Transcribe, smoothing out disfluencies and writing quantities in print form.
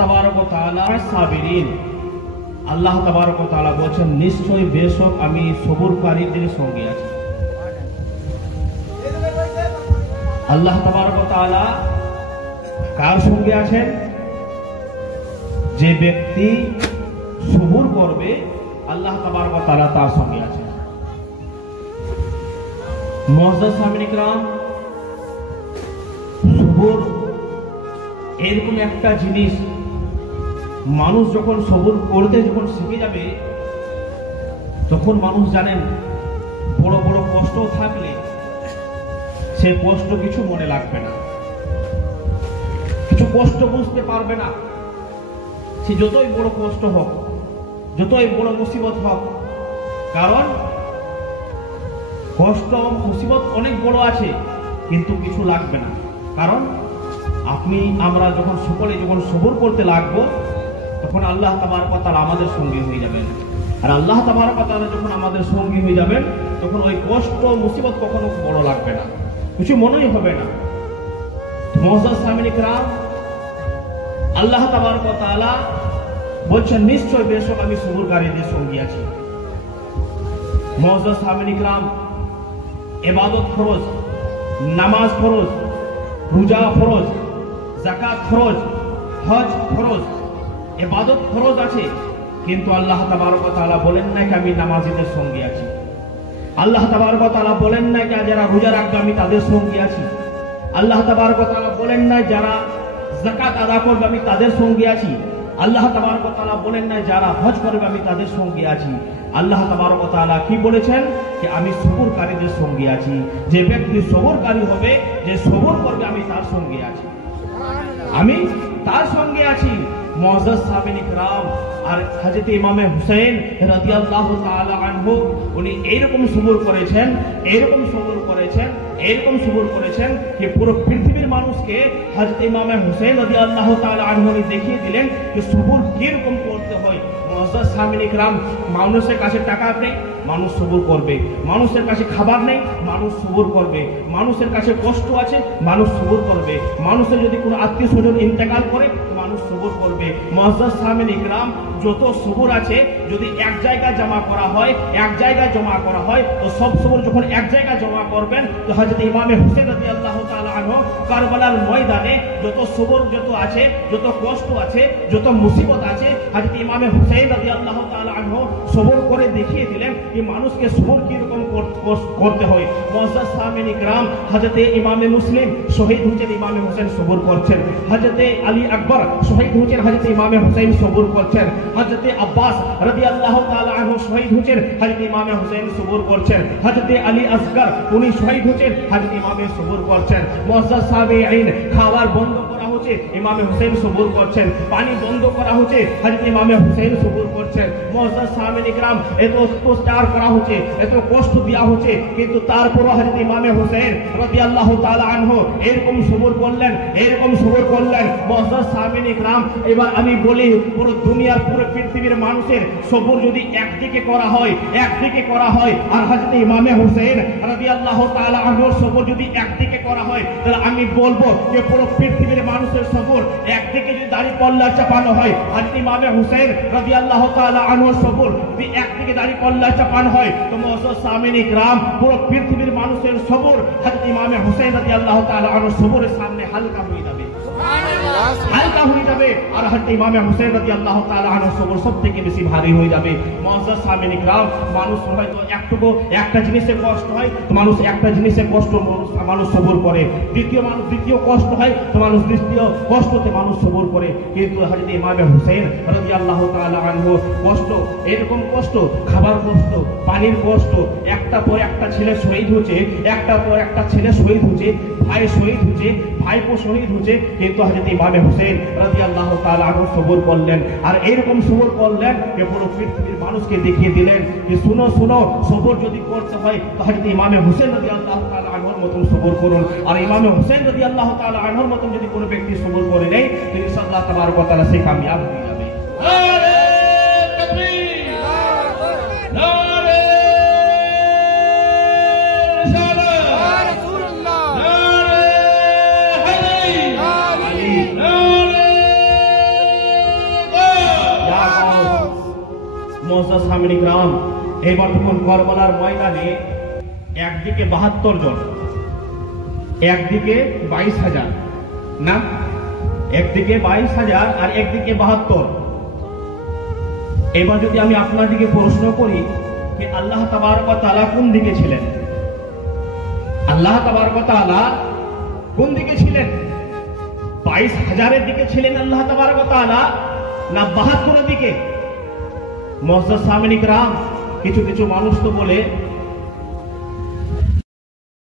তাবারক ওয়া তাআলা সাবিরিন, আল্লাহ তাবারক ওয়া তাআলা বলেন নিশ্চয় বেশক আমি সবরকারীদের সঙ্গে আছি। আল্লাহ তাবারক ওয়া তাআলা কার সঙ্গে আছেন? যে ব্যক্তি সবর করবে আল্লাহ তাবারক ওয়া তাআলা তার সঙ্গে আছেন। মুআজ্জাজ সামিন ইকরাম, সবর এরকম একটা জিনিস, মানুষ যখন সবর করতে যখন শিখে যাবে তখন মানুষ জানেন বড় বড় কষ্ট থাকলে সে কষ্ট কিছু মনে লাগবে না, কিছু কষ্ট বুঝতে পারবে না। সে যতই বড় কষ্ট হোক, যতই বড় মুসিবত হোক, কারণ কষ্ট মুসিবত অনেক বড় আছে কিন্তু কিছু লাগবে না। কারণ আমরা যখন সকলে যখন সবর করতে লাগবো তখন আল্লাহ তাবারক ওয়া তাআলা আমাদের সঙ্গী হয়ে যাবেন। আর আল্লাহ তাবারক ওয়া তাআলা যখন আমাদের সঙ্গী হয়ে যাবেন তখন ওই কষ্ট মুসিবত কখনো বড় লাগবে না, কিছু মনেই হবে না। মুআজ্জাজ সামিন ইকরাম, আল্লাহ তাবারক ওয়া তাআলা বলছেন নিশ্চয় বেশক আমি সবরকারীদের সঙ্গী আছি। মুআজ্জাজ সামিন ইকরাম, ইবাদত ফরজ, নামাজ ফরজ, রোজা ফরজ, যাকাত ফরজ, হজ ফরজ, ইবাদত ফরজ আছে, কিন্তু আল্লাহ তাবারক ওয়া তাআলা বলেন না আমি নামাজীদের সঙ্গে আছি। আল্লাহ তাবারক ওয়া তাআলা বলেন না যারা রোজা রাখবে আমি তাদের সঙ্গে আছি। আল্লাহ তাবারক ওয়া তাআলা বলেন না যারা যাকাত আদা করবে আমি তাদের সঙ্গে আছি। আল্লাহ তাবারক ওয়া তাআলা বলেন না যারা হজ করবে আমি তাদের সঙ্গে আছি। আল্লাহ তাবারক ওয়া তাআলা কি বলেছেন যে আমি সবরকারীদের সঙ্গে আছি। যে ব্যক্তি সবরকারী হবে, যে সবর করবে আমি তার সঙ্গে আছি, আমি তার সঙ্গে আছি। মুআজ্জাজ সামিন ইকরাম, আর হযরত ইমাম হুসাইন রাদিয়াল্লাহু তাআলা আনহু উনি এইরকম সবর করেছেন, এইরকম সবর করেছেন, এইরকম সবর করেছেন যে পুরো পৃথিবীর মানুষকে হযরত ইমাম হুসাইন রাদিয়াল্লাহু তাআলা আনহু দেখিয়ে দিলেন যে সবর কিরকম করতে হয়। মুআজ্জাজ সামিন ইকরাম, মানুষের কাছে টাকা নেই, মানুষ সবর করবে। মানুষের কাছে খাবার নেই, মানুষ সবর করবে। মানুষের কাছে কষ্ট আছে, মানুষ সবর করবে। মানুষের যদি কোনো আত্মীয় স্বজন ইন্তেকাল করে মানুষ সবর করবে। মুআজ্জাজ সামিন ইকরাম, যত সবর আছে যদি এক জায়গায় জমা করা হয়, এক জায়গায় জমা করা হয় তো সব সবর যখন এক জায়গায় জমা করবেন তো হযরত ইমাম হুসাইন রাদিয়াল্লাহু তাআলা আনহু কারবালার ময়দানে যত সবর যত আছে, যত কষ্ট আছে, যত মুসিবত আছে, হযরত ইমাম হুসাইন রাদিয়াল্লাহু তাআলা আনহু সবর করে দেখিয়ে দিলেন যে মানুষকে সবর কিরকম করতে হয়। মুআজ্জাজ সামিন ইকরাম, হযরত ইমাম মুসলিম শহীদ হয়েছেন, ইমাম হোসেন সবর করছেন। হযরত আলী আকবর শহীদ হয়েছেন, হযরত ইমাম হুসাইন সবর করছেন। হযরত আব্বাস রাদিয়াল্লাহু তাআলা আনহু শহীদ হয়েছেন, হযরত ইমাম হুসাইন সবর করছেন। হযরত আলী আসগর উনি শহীদ হয়েছেন, হযরত ইমাম সবর করছেন। মুআজ্জাজ সামিঈন, খাবার বন্ধ করা হচ্ছে, ইমাম হুসাইন সবর করছেন। পানি বন্ধ করা হচ্ছে, হযরত ইমাম হুসাইন সবর করছেন। মুআজ্জাজ সামিন ইকরাম, এত অত্যাচার করা হচ্ছে, এত কষ্ট দেওয়া হচ্ছে, কিন্তু তারপরও হযরত ইমাম হুসাইন রাদিয়াল্লাহু তাআলা আনহু এরকম সবর করলেন, এরকম সবর করলেন। মুআজ্জাজ সামিন ইকরাম, এবার আমি বলি পুরো দুনিয়ার পুরো পৃথিবীর মানুষের সবর যদি একদিকে করা হয়, একদিকে করা হয়, আর হযরত ইমাম হুসাইন রাদিয়াল্লাহু তাআলা আনহুর সবর যদি একদিকে করা হয় তাহলে আমি বলবো যে পুরো পৃথিবীর মানুষের সবর একদিকে যদি দাড়ি পাল্লা চাপানো হয়, হযরত ইমাম হুসাইন রাদিয়াল্লাহু তাআলা আনহুর সবর যদি একদিকে দাড়ি পাল্লা চাপানো হয় তো মুআজ্জাজ সামিন ইকরাম পুরো পৃথিবীর মানুষের সবর হযরত ইমাম হুসাইন রাদিয়াল্লাহু তাআলা আনহুর সবরের সামনে হালকা হয়ে যাবে, হালকা হয়ে যাবে। আর হযরত ইমাম হুসাইন রাদিয়াল্লাহু তাআলা আনহু সবর সবথেকে বেশি ভারী হয়ে যাবে। মুআজ্জাজ সামিন ইকরাম, মানুষ হয়তো একটা জিনিসের কষ্ট হয় তো মানুষ একটা জিনিসের কষ্ট মানুষ সবর করে, দ্বিতীয় কষ্ট হয় তো মানুষ দ্বিতীয় কষ্টতে মানুষ সবর করে। কিন্তু হযরত ইমাম হুসাইন রাদিয়াল্লাহু তাআলা আনহু কষ্ট, এরকম কষ্ট, খাবার কষ্ট, পানির কষ্ট, একটা পর একটা ছেলে শহীদ হচ্ছে, একটা পর একটা ছেলে শহীদ হচ্ছে, ভাই শহীদ হচ্ছে, ভাইপো শহীদ হচ্ছে, কিন্তু হযরত ইমাম হুসাইন রাদিয়াল্লাহু তাআলা আনহু সবর করলেন। আর এরকম সবর করলেন যে পুরো পৃথিবীর মানুষকে দেখিয়ে দিলেন যে শুনো শুনো, সবর যদি করতে হয় তো হযরত ইমাম হুসাইন রাদিয়াল্লাহু তাআলা আনহুর মতন সবর করুন। আর ইমাম হুসাইন রাদিয়াল্লাহু তাআলা আনহুর মতন যদি কোনো ব্যক্তি সবর করে নেয় তো ইনশাআল্লাহ তাবারক ওয়া তাআলা সে কামিয়াব হয়ে যাবে। মুআজ্জাজ সামিনী গ্রাম, এবার দেখুন কারবালার ময়দানে একদিকে 72 জন, একদিকে 22,000, না একদিকে 22,000 আর একদিকে 72। এবার যদি আমি আপনার দিকে প্রশ্ন করি যে আল্লাহ তাবারক ওয়া তাআলা কোন দিকে ছিলেন? আল্লাহ তাবারক ওয়া তাআলা কোন দিকে ছিলেন? 22,000-এর দিকে ছিলেন আল্লাহ তাবারক ওয়া তাআলা, না 72-এর দিকে? মুআজ্জাজ সামিনী গ্রাম, কিছু কিছু মানুষ তো বলে